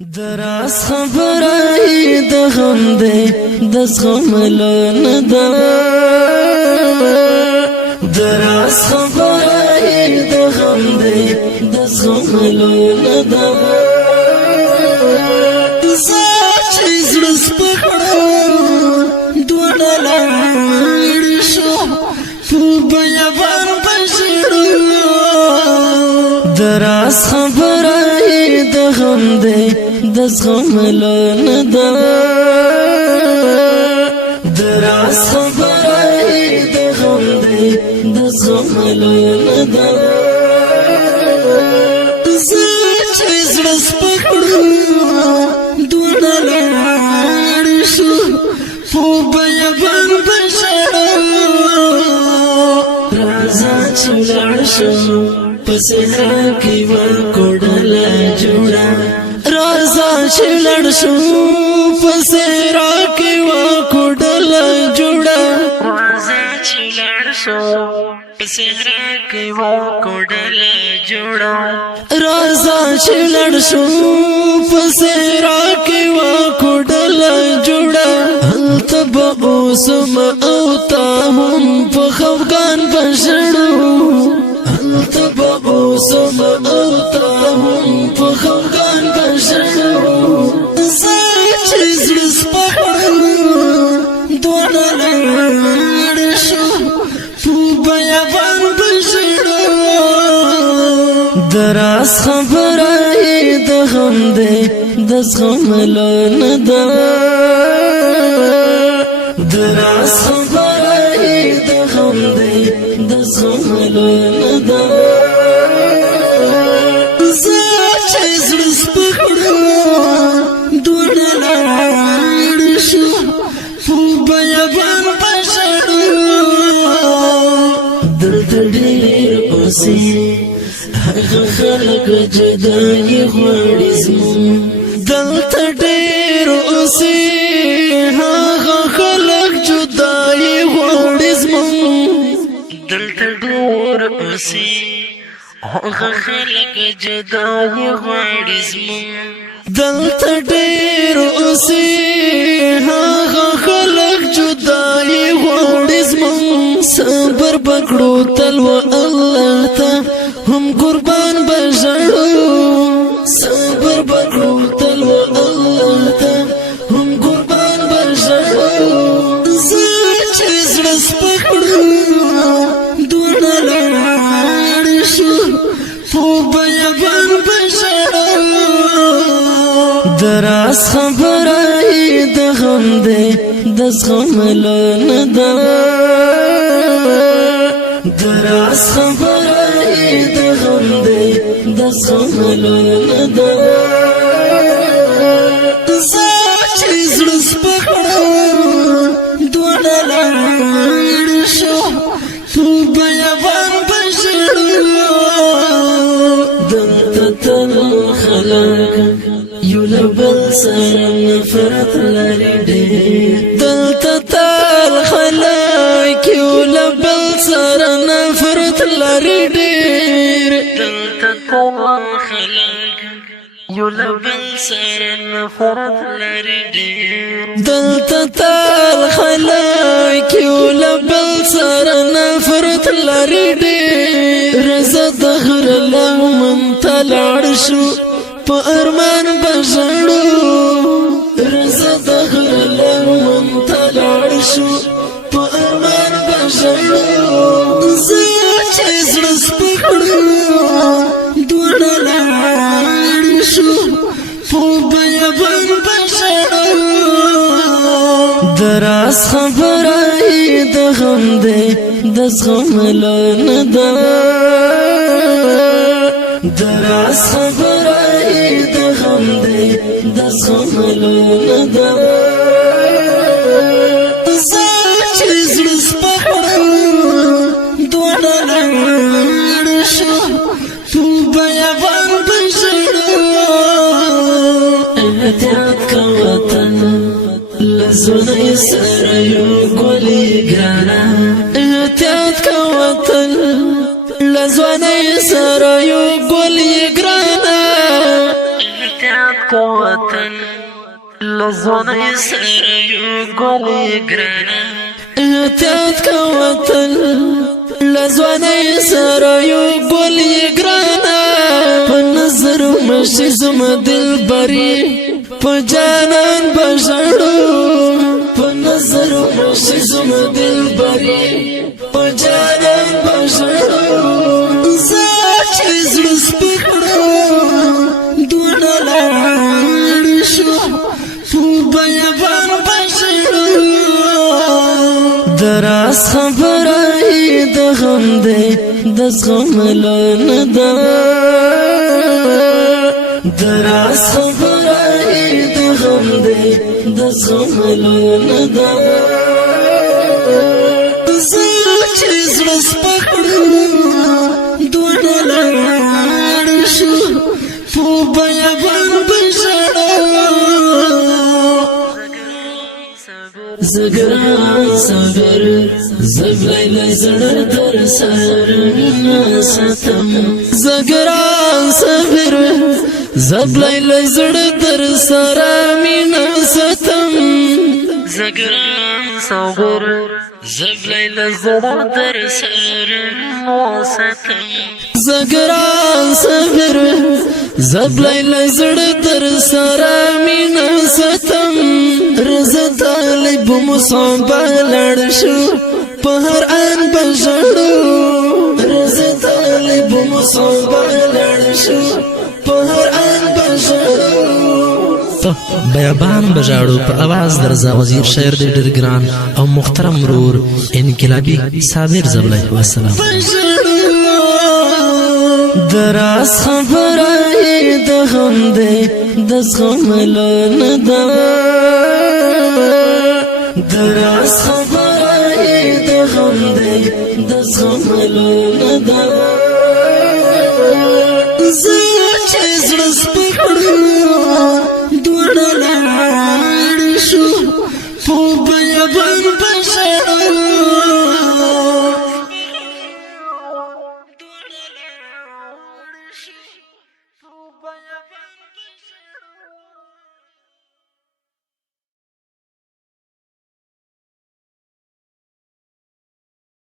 دراس خبره د غم دی د زغم لونه ده دراس خبره د غم دی د زغم لونه ده چې زړه سپکړه دوړه لاړ شو په بیابان بشړو دراس خبره د غم دی د زغم لونه ده دراس خبره د غم دی د زغم لونه ده چې زړه سپکړو دوړه لاړ شو په بیابان بشړو راځه چې لاړ شو په صحرا کې وکړله جوړه راځه چې لاړ شو په صحرا کې وکړله جوړه راځه چې لاړ شو په صحرا کې وکړله جوړه راځه چې لاړ شو په صحرا کې وکړله جوړه هلته به اوسم او تا هم په خفګان بشړو هلته به اوسم او تا هم په خفګان بشړو زه چې زړه سپکړو دوړه لاړ شو په بیابان بشړو دراس خبره د غم دی د زغم لونه ده دراس خبره د غم دی د زغم لونه ده زه چې زړه سپکړو دوړه لاړ شو په بیابان بشړو دلته ډېر اوسې هغه خلک جدایي غواړي زموږ دلته ډېر اوسې هغه خلک جدایي غواړي زموږ دلته ډېر اوسې هغه خلک جدایي غواړي زموږ دلته ډېر اوسې هغه خلک جدایي غواړي زموږ صبر پکړو تل و الله ته هم قربان بشړو صبر پکړو تل و الله ته هم قربان بشړو زه چې زړه سپکړو دوړه لاړ شو په بیابان بشړو دراس خبره د غم دی د زغم لونه ده دراس خبره د غم دی د زغم لونه ده زه چې زړه سپکړو دوړه لاړ شو په بیابان بشړو دلته تل خلک یو له بل سره نفرت لري ډېر دلته تل خلک یو له بل سره نفرت لري ډېر دلته تل خلک یو له بل سره نفرت لري ډېر دلته تل خلک یو له بل سره نفرت لري ډېر زه د غره لمن ته لاړ شو په ارمان بشړو رزه د غره لمن ته لاړ شو په ارمان بشړو زه چې زړه سپکړو دوړه لاړ شو په بیابان بشړو دراس خبره د غم دی د زغم لونه ده دراس خبره د غم دی د زغم لونه ده زه چې زړه سپکړو دوړه لاړ شو په بیابان بشړو احتیاط که وطن له زونې سره یو ګلې ګرانه احتیاط که وطن له زونې سره یو ګلې ګرانه وطن لزونی سره یو ګلې ګرانه احتیاط کا وطن لزونی سره یو ګلې ګرانه په نظر مشي زما دلبري په جانان بژړو په نظر مشي زما دلبري په جانان بژړو زه چې زړه سپکړو دونه لاړ شو په بیابان بژړو دراس خبره د غم دی د زغم نه ده دراس خبره د غم دی د زغم نه ده زه چې زړه سپکړو دونه لاړ شو په بیابان بژړو زګران صبر زبلای زړه در سره مینا ستم زګران صبر زبلای زړه در سره مینا ستم زګران صبر زبلای زړه در سره مینا ستم زګران صبر زبلای زړه در سره مینا ستم رضا طالب مصاب لړ شو په هر ان بژړو رضا طالب مصاب لړ شو په هر ان بژړو بیابان بژاړو په आवाज درځه وزیر شاعر دې ډېر ګران او محترم رور انقلابی صابر زبلای والسلام دراس خبره د غم دی د زغم نه ده دراس خبره د غم دی د زغم نه ده زه چې زړه سپکړو دونه لاړ شو په بیابان بژړو دونه لاړ شو په بیابان